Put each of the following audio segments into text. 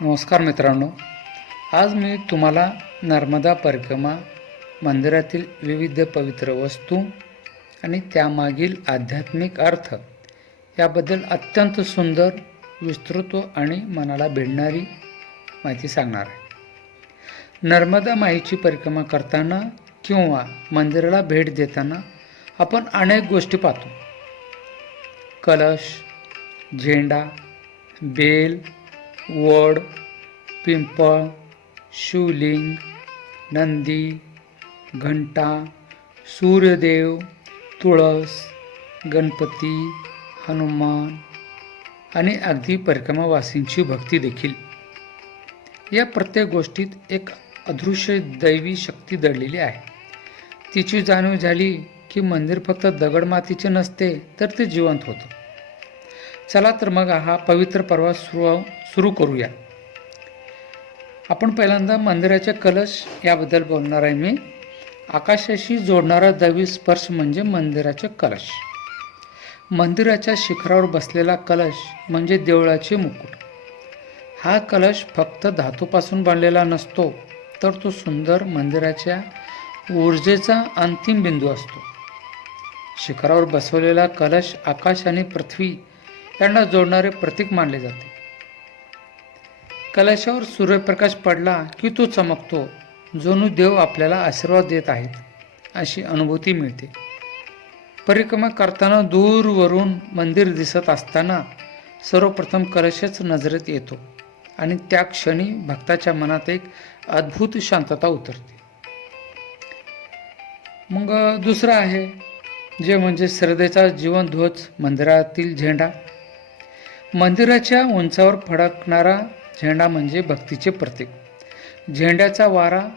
नमस्कार मित्रांनो, आज मी तुम्हाला नर्मदा परिक्रमा, मंदिरातील विविध पवित्र वस्तू आणि त्यामागील आध्यात्मिक अर्थ याबद्दल अत्यंत सुंदर, विस्तृत आणि मनाला भिडणारी माहिती सांगणार आहे. नर्मदा माईची परिक्रमा करताना किंवा मंदिराला भेट देताना आपण अनेक गोष्टी पाहतो. कलश, झेंडा, बेल, वड, पिंपळ, शिवलिंग, नंदी, घंटा, सूर्यदेव, तुळस, गणपती, हनुमान आणि अगदी परिक्रमावासींची भक्ती देखील. या प्रत्येक गोष्टीत एक अदृश्य दैवी शक्ती दडलेली आहे. तिची जाणीव झाली की मंदिर फक्त दगडमातीचे नसते, तर ते जिवंत होतं. चला तर मग हा पवित्र प्रवास सुरू करूया. आपण पहिल्यांदा मंदिराचे कलश याबद्दल बोलणार आहे मी. आकाशाशी जोडणारा दैवी स्पर्श म्हणजे मंदिराचे कलश. मंदिराच्या शिखरावर बसलेला कलश म्हणजे देवळाचे मुकुट. हा कलश फक्त धातूपासून बनलेला नसतो, तर तो सुंदर मंदिराच्या ऊर्जेचा अंतिम बिंदू असतो. शिखरावर बसवलेला कलश आकाश आणि पृथ्वी यांना जोडणारे प्रतीक मानले जाते. कलशावर सूर्यप्रकाश पडला की तो चमकतो, जणू देव आपल्याला आशीर्वाद देत आहेत अशी अनुभूती मिळते. परिक्रमा करताना दूरवरून मंदिर दिसत असताना सर्वप्रथम कलशच नजरेत येतो आणि त्या क्षणी भक्ताच्या मनात एक अद्भुत शांतता उतरते. मग दुसरं आहे जे म्हणजे श्रद्धेचा जीवन ध्वज, मंदिरातील झेंडा. मंदिराच्या उंचावर फडकणारा झेंडा म्हणजे भक्तीचे प्रतीक. झेंड्याचा वारा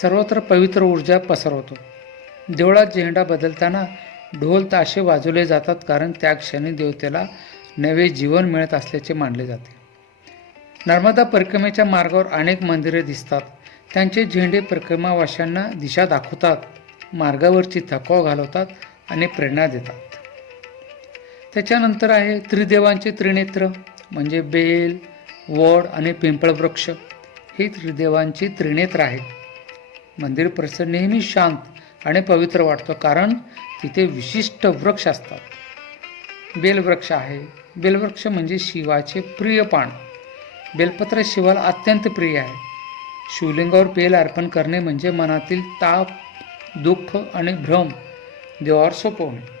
सर्वत्र पवित्र ऊर्जा पसरवतो. देवळात झेंडा बदलताना ढोल ताशे वाजवले जातात, कारण त्या क्षणी देवतेला नवे जीवन मिळत असल्याचे मानले जाते. नर्मदा परिक्रमेच्या मार्गावर अनेक मंदिरे दिसतात. त्यांचे झेंडे परिक्रमावाशांना दिशा दाखवतात, मार्गावरची थकवा घालवतात आणि प्रेरणा देतात. त्याच्यानंतर आहे त्रिदेवांचे त्रिनेत्र म्हणजे बेल, वड आणि पिंपळ वृक्ष. हे त्रिदेवांची त्रिनेत्र आहेत. मंदिर परिसर नेहमी शांत आणि पवित्र वाटतो, कारण तिथे विशिष्ट वृक्ष असतात. बेलवृक्ष आहे. बेलवृक्ष म्हणजे शिवाचे प्रिय पान. बेलपत्र शिवाला अत्यंत प्रिय आहे. शिवलिंगावर बेल अर्पण करणे म्हणजे मनातील ताप, दुःख आणि भ्रम देवावर सोपवणे.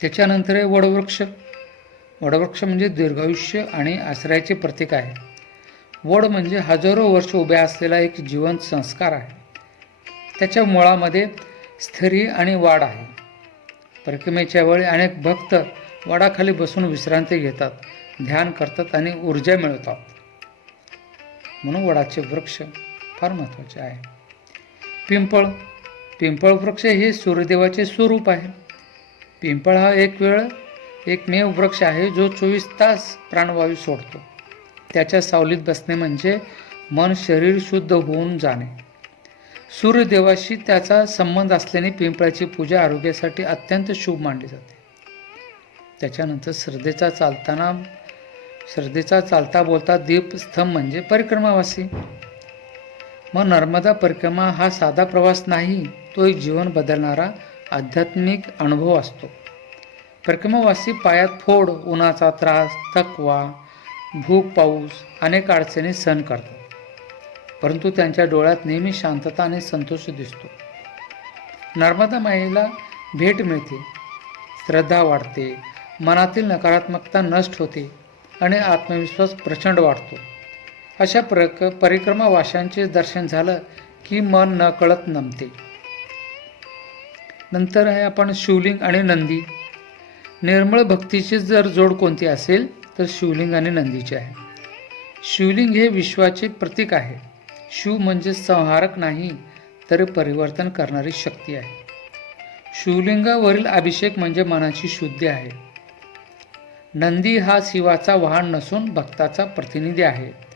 त्याच्यानंतर आहे वडवृक्ष. वडवृक्ष म्हणजे दीर्घायुष्य आणि आश्रयाचे प्रतीक आहे. वड म्हणजे हजारो वर्ष उभ्या असलेला एक जिवंत संस्कार आहे. त्याच्या मुळामध्ये स्थैर्य आणि वाढ आहे. परिक्रमेच्या वेळी अनेक भक्त वडाखाली बसून विश्रांती घेतात, ध्यान करतात आणि ऊर्जा मिळवतात. म्हणून वडाचे वृक्ष फार महत्त्वाचे आहे. पिंपळ वृक्ष हे सूर्यदेवाचे स्वरूप आहे. पिंपळ हा एकमेव वृक्ष आहे जो 24 तास प्राणवायू सोडतो. त्याच्या सावलीत बसणे म्हणजे मन शरीर शुद्ध होऊन जाणे. सूर्यदेवाशी त्याचा संबंध असल्याने पिंपळाची पूजा आरोग्यासाठी अत्यंत शुभ मानली जाते. त्याच्यानंतर श्रद्धेचा चालता बोलता दीपस्तंभ म्हणजे परिक्रमावासी. मग नर्मदा परिक्रमा हा साधा प्रवास नाही, तो एक जीवन बदलणारा आध्यात्मिक अनुभव असतो. परिक्रमावासी पायात फोड, उन्हाचा त्रास, थकवा, भूक, पाऊस, अनेक अडचणी सहन करतात, परंतु त्यांच्या डोळ्यात नेहमी शांतता आणि संतोष दिसतो. नर्मदा माईला भेट मिळते, श्रद्धा वाढते, मनातील नकारात्मकता नष्ट होते आणि आत्मविश्वास प्रचंड वाढतो. अशा परिक्रमावाशांचे दर्शन झालं की मन नकळत नमते. नंतर आहे आपण शिवलिंग आणि नंदी. निर्मळ भक्तीची जर जोड कोणती असेल तर शिवलिंग आणि नंदीची आहे. शिवलिंग हे विश्वाचे प्रतीक आहे. शिव म्हणजे संहारक नाही, तर परिवर्तन करणारी शक्ती आहे. शिवलिंगावरील अभिषेक म्हणजे मनाची शुद्धी आहे. नंदी हा शिवाचा वाहन नसून भक्ताचा प्रतिनिधी आहे.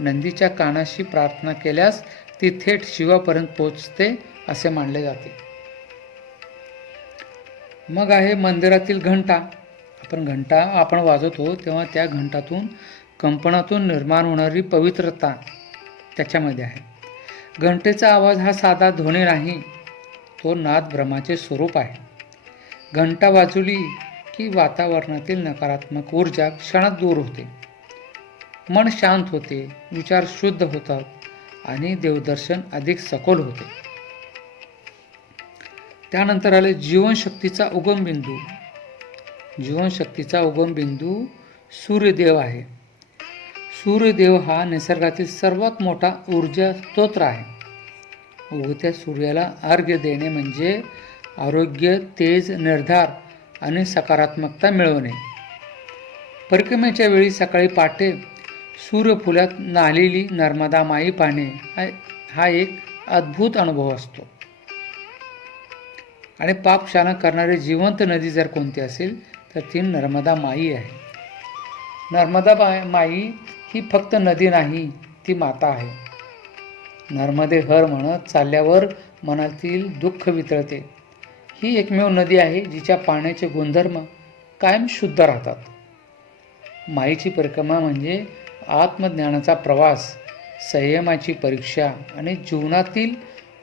नंदीच्या कानाशी प्रार्थना केल्यास ती थेट शिवापर्यंत पोहोचते असे मानले जाते. मग आहे मंदिरातील घंटा. घंटा आपण वाजवतो तेव्हा त्या घंटातून कंपनातून निर्माण होणारी पवित्रता त्याच्यामध्ये आहे. घंटेचा आवाज हा साधा ध्वनी नाही, तो नाद ब्रह्माचे स्वरूप आहे. घंटा वाजवली की वातावरणातील नकारात्मक ऊर्जा क्षणात दूर होते, मन शांत होते, विचार शुद्ध होतात आणि देवदर्शन अधिक सखोल होते. त्यानंतर आले जीवनशक्तीचा उगम बिंदू. जीवनशक्तीचा उगम बिंदू सूर्यदेव आहे. सूर्यदेव हा निसर्गातील सर्वात मोठा ऊर्जा स्तोत्र आहे. उगत्या सूर्याला अर्घ्य देणे म्हणजे आरोग्य, तेज, निर्धार आणि सकारात्मकता मिळवणे. परिक्रमेच्या वेळी सकाळी पहाटे सूर्यफुलात नालेली नर्मदा माई पाहणे हा एक अद्भुत अनुभव असतो. आणि पापशाना करणारी जिवंत नदी जर कोणती असेल तर ती नर्मदा माई आहे. नर्मदा माई ही फक्त नदी नाही, ती माता आहे. नर्मदे हर म्हणत चालल्यावर मनातील दुःख वितळते. ही एकमेव नदी आहे जिच्या पाण्याचे गुणधर्म कायम शुद्ध राहतात. माईची परिक्रमा म्हणजे आत्मज्ञानाचा प्रवास, संयमाची परीक्षा आणि जीवनातील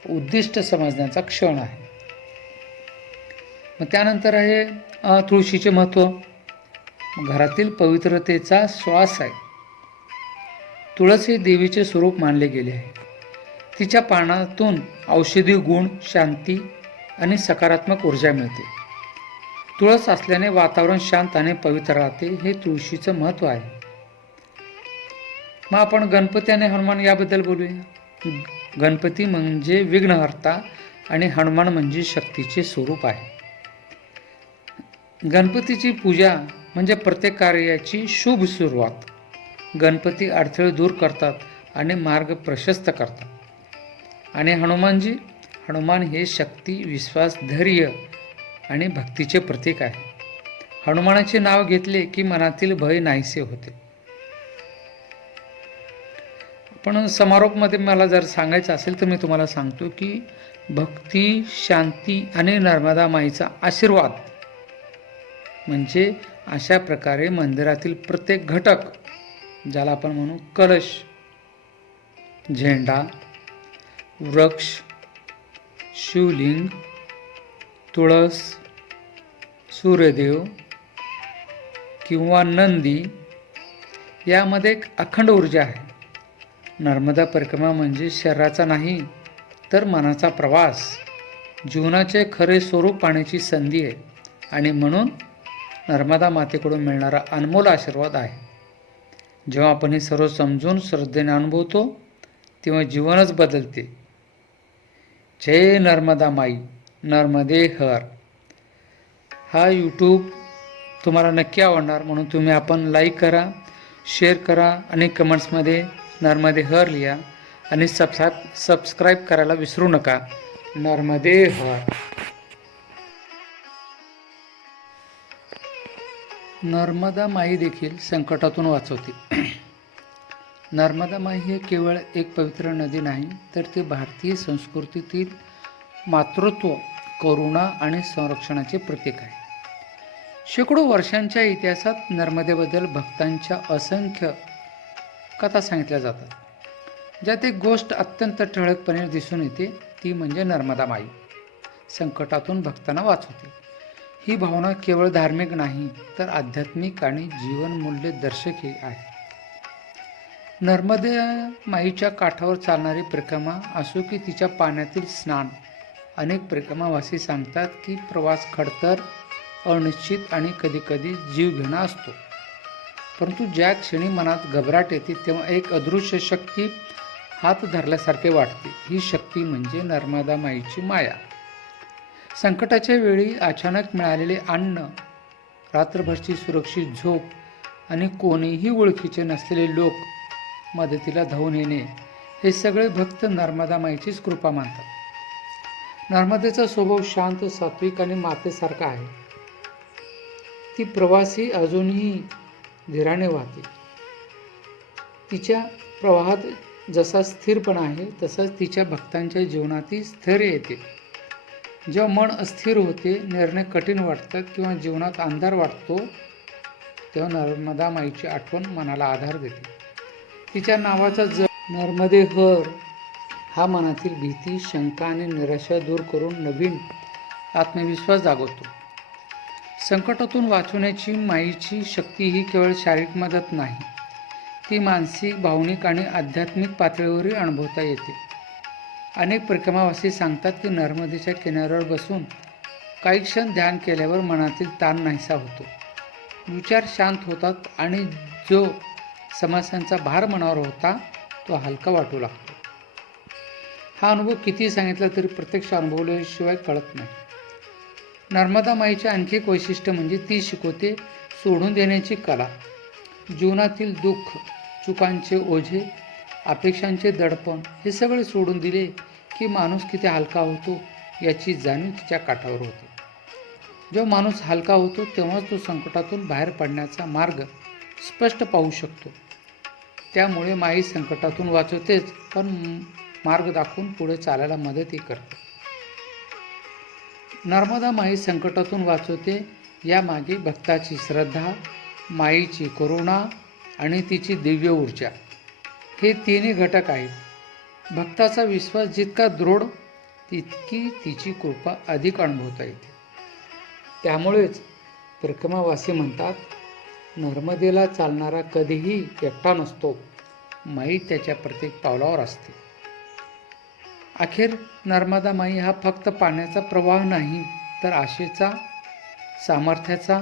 उद्दिष्ट समजण्याचा क्षण आहे. मग त्यानंतर आहे तुळशीचे महत्त्व. घरातील पवित्रतेचा श्वास आहे. तुळस हे देवीचे स्वरूप मानले गेले आहे. तिच्या पानातून औषधी गुण, शांती आणि सकारात्मक ऊर्जा मिळते. तुळस असल्याने वातावरण शांत आणि पवित्र राहते. हे तुळशीचं महत्त्व आहे. मग आपण गणपती आणि हनुमान याबद्दल बोलूया. गणपती म्हणजे विघ्नहर्ता आणि हनुमान म्हणजे शक्तीचे स्वरूप आहे. गणपतीची पूजा म्हणजे प्रत्येक कार्याची शुभ सुरुवात. गणपती अडथळे दूर करतात आणि मार्ग प्रशस्त करतात. आणि हनुमान हे शक्ती, विश्वास, धैर्य आणि भक्तीचे प्रतीक आहे. हनुमानाचे नाव घेतले की मनातील भय नाहीसे होते. पण समारोपमध्ये मला जर सांगायचं असेल तर मी तुम्हाला सांगतो की भक्ती, शांती आणि नर्मदा माईचा आशीर्वाद म्हणजे अशा प्रकारे मंदिरातील प्रत्येक घटक, ज्याला आपण म्हणू कलश, झेंडा, वृक्ष, शिवलिंग, तुळस, सूर्यदेव किंवा नंदी यामध्ये एक अखंड ऊर्जा आहे. नर्मदा परिक्रमा म्हणजे शरीराचा नाही तर मनाचा प्रवास, जीवनाचे खरे स्वरूप पाहण्याची संधी आहे. आणि म्हणून नर्मदा मातेकडून मिळणारा अनमोल आशीर्वाद आहे. जेव्हा आपण हे सर्व समजून श्रद्धेने अनुभवतो तेव्हा जीवनच बदलते. जय नर्मदा माई, नर्मदे हर. हा यूट्यूब तुम्हाला नक्की आवडणार, म्हणून तुम्ही आपण लाईक करा, शेअर करा आणि कमेंट्समध्ये नर्मदे हर लिहा आणि सबस्क्राईब करायला विसरू नका. नर्मदे हर. नर्मदा माई देखील संकटातून वाचवते. नर्मदा माई हे केवळ एक पवित्र नदी नाही तर ती भारतीय संस्कृतीतील मातृत्व, करुणा आणि संरक्षणाचे प्रतीक आहे. शेकडो वर्षांच्या इतिहासात नर्मदेबद्दल भक्तांच्या असंख्य कथा सांगितल्या जातात. ज्यात एक गोष्ट अत्यंत ठळकपणे दिसून येते ती म्हणजे नर्मदा माई संकटातून भक्तांना वाचवते. ही भावना केवळ धार्मिक नाही तर आध्यात्मिक आणि जीवनमूल्य दर्शक आहे. नर्मदा माईच्या काठावर चालणारी परिक्रमा असो की तिच्या पाण्यातील स्नान, अनेक परिक्रमावासी सांगतात की प्रवास खडतर, अनिश्चित आणि कधीकधी जीवघेणा असतो. परंतु ज्या क्षणी मनात घबराट येते तेव्हा एक अदृश्य शक्ती हात धरल्यासारखे वाटते. ही शक्ती म्हणजे नर्मदा माईची माया. संकटाच्या वेळी अचानक मिळालेले अन्न, रात्रभरची सुरक्षित झोप आणि कोणीही ओळखीचे नसलेले लोक मदतीला धावून येणे, हे सगळे भक्त नर्मदा माईचीच कृपा मानतात. नर्मदेचा स्वभाव शांत, सात्विक आणि मातेसारखा आहे. ती प्रवासी अजूनही धीराने वाहते. तिच्या प्रवाहात जसा स्थिरपणा आहे तसाच तिच्या भक्तांच्या जीवनातही स्थैर्य येते. जेव्हा मन अस्थिर होते, निर्णय कठीण वाटतात किंवा जीवनात अंधार वाटतो तेव्हा नर्मदा माईची आठवण मनाला आधार देते. तिच्या नावाचा नर्मदे हर हा मनातील भीती, शंका आणि निराशा दूर करून नवीन आत्मविश्वास जागवतो. संकटातून वाचवण्याची माईची शक्ती ही केवळ शारीरिक मदत नाही, ती मानसिक, भावनिक आणि आध्यात्मिक पातळीवरही अनुभवता येते. अनेक परिक्रमावासी सांगतात की नर्मदेच्या किनाऱ्यावर बसून काही क्षण ध्यान केल्यावर मनातील ताण नाहीसा होतो, विचार शांत होतात आणि जो समस्यांचा भार मनावर होता तो हलका वाटू लागतो. हा अनुभव कितीही सांगितला तरी प्रत्यक्ष अनुभवल्याशिवाय कळत नाही. नर्मदा माईचे आणखी एक वैशिष्ट्य म्हणजे ती शिकवते सोडून देण्याची कला. जीवनातील दुःख, चुकांचे ओझे, अपेक्षांचे दडपण हे सगळे सोडून दिले की माणूस किती हलका होतो याची जाणीव तिच्या काठावर होते. जेव्हा माणूस हलका होतो तेव्हाच तो संकटातून बाहेर पडण्याचा मार्ग स्पष्ट पाहू शकतो. त्यामुळे माई संकटातून वाचवतेच, पण मार्ग दाखवून पुढे चालायला मदतही करते. नर्मदा माई संकटातून वाचवते यामागे भक्ताची श्रद्धा, माईची करुणा आणि तिची दिव्य ऊर्जा हे तिन्ही घटक आहेत. भक्ताचा विश्वास जितका दृढ तितकी तिची कृपा अधिक अनुभवता येते. त्यामुळेच परिक्रमावासी म्हणतात, नर्मदेला चालणारा कधीही एकटा नसतो, माई त्याच्या प्रत्येक पावलावर असते. अखेर नर्मदा माई हा फक्त पाण्याचा प्रवाह नाही, तर आशेचा, सामर्थ्याचा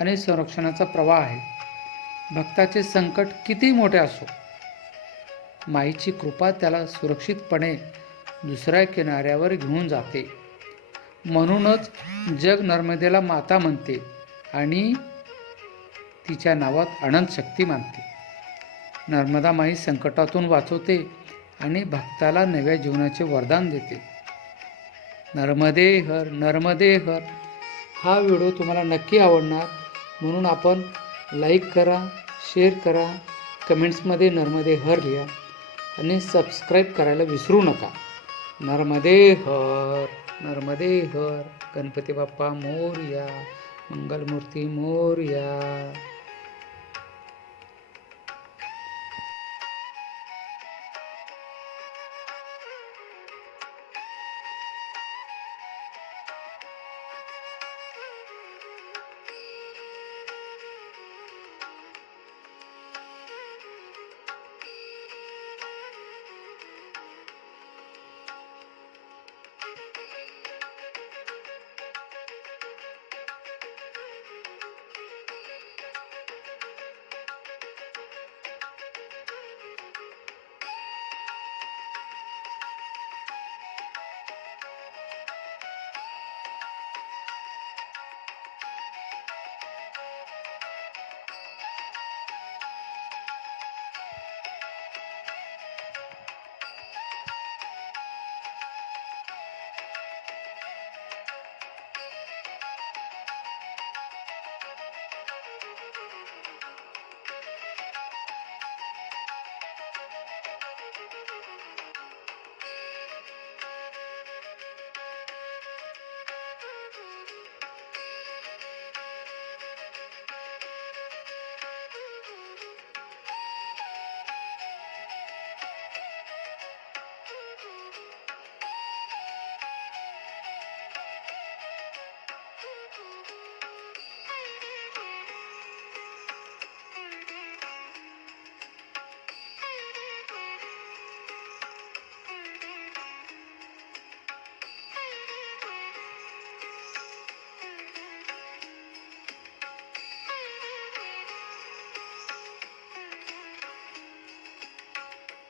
आणि संरक्षणाचा प्रवाह आहे. भक्ताचे संकट कितीही मोठे असो, माईची कृपा त्याला सुरक्षितपणे दुसऱ्या किनाऱ्यावर घेऊन जाते. म्हणूनच जग नर्मदेला माता म्हणते आणि तिच्या नावात अनंत शक्ती मानते. नर्मदा माई संकटातून वाचवते आणि भक्ताला नव्या जीवनाचे वरदान देते. नर्मदे हर, नर्मदे हर. हा व्हिडिओ तुम्हाला नक्की आवडणार, म्हणून आपण लाईक करा, शेअर करा, कमेंट्समध्ये नर्मदे हर लिहा आणि सबस्क्राईब करायला विसरू नका. नर्मदे हर, नर्मदे हर. गणपती बाप्पा मोरया, मंगलमूर्ती मोरया.